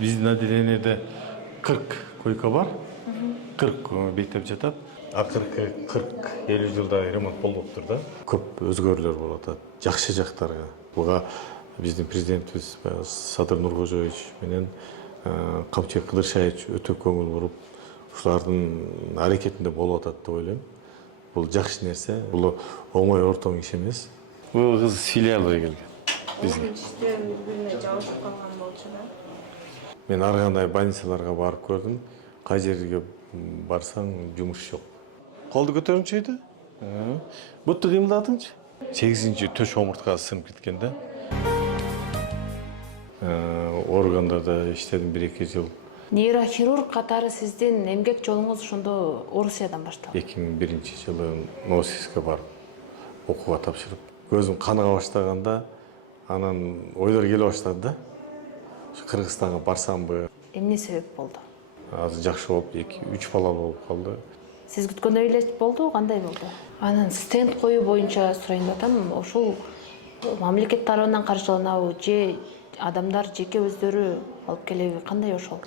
Биздин отделениеде 40 койка бар. 40 бейтеп жатат. Акыркы 40-50 жылда ремонт болуптур да. Көп өзгөрүүлөр болуп атат. Жакшы жактарга. Буга биздин президентибиз Садыр Нуркожоевич менен Камчыбек Кыдыршаевич өтө көңүл буруп, ушулардын аракетинде болуп атат деп ойлойм. Бул жакшы нерсе. Бул оңой ортоң иш эмес. Бул кыз филиалга келген. Бизге. Бири-бирине жабышып калган болчу да. Мен ар кандай больницаларга барып көрдүм. Кай жерге барсаң жумуш жок. Колду көтөрүңчү. Бутты кыймылдатыңчы. 8-төш омурткасы сынып кеткен да. Органдарда иштедим 1-2 жыл. Нейрохирург катары сиздин эмгек жолуңуз ошондо Орусиядан башталды. 2001-жылы Новосибирскке барып окууга тапшырып, көзүм каныга баштаганда анан ойлор келе баштады да. Кыргызстанга барсамбы? Эмне себеп болду? Азыр жакшы болуп, 2-3 бала болуп калды. Сиз күткөндөй эле болду, кандай болду? Анан стенд коюу боюнча сурайын деп атам, ушул мамлекет тарабынан каржыланабы же адамдар жеке өздөрү алып келеби, кандай ошол?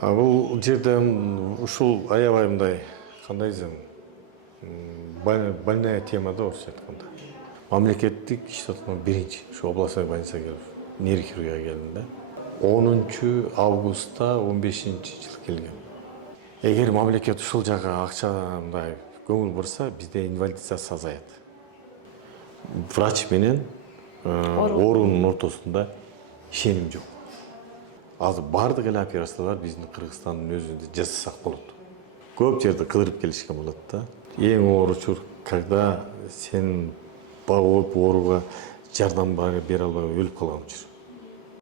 Бул жерде ушул аябай мындай, кандай десем, больная тема да орусча айтканда. Мамлекеттик иштеткен биринчи ушу областной больница келип, нейрохирургия келдим да. 10-августта 15-жыл келген. Эгер мамлекет ушул жака акча мындай көңүл бурса, бизде инвалидизация азаят. Врач менен оорунун ортосунда ишеним жок. Азыр бардык эле операциялар биздин Кыргызстандын өзүндө жасасак болот. Көп жерде кыдырып келишкен болот да. Эң оор учур, когда сен ооруга жардам бере албай өлүп калган учур.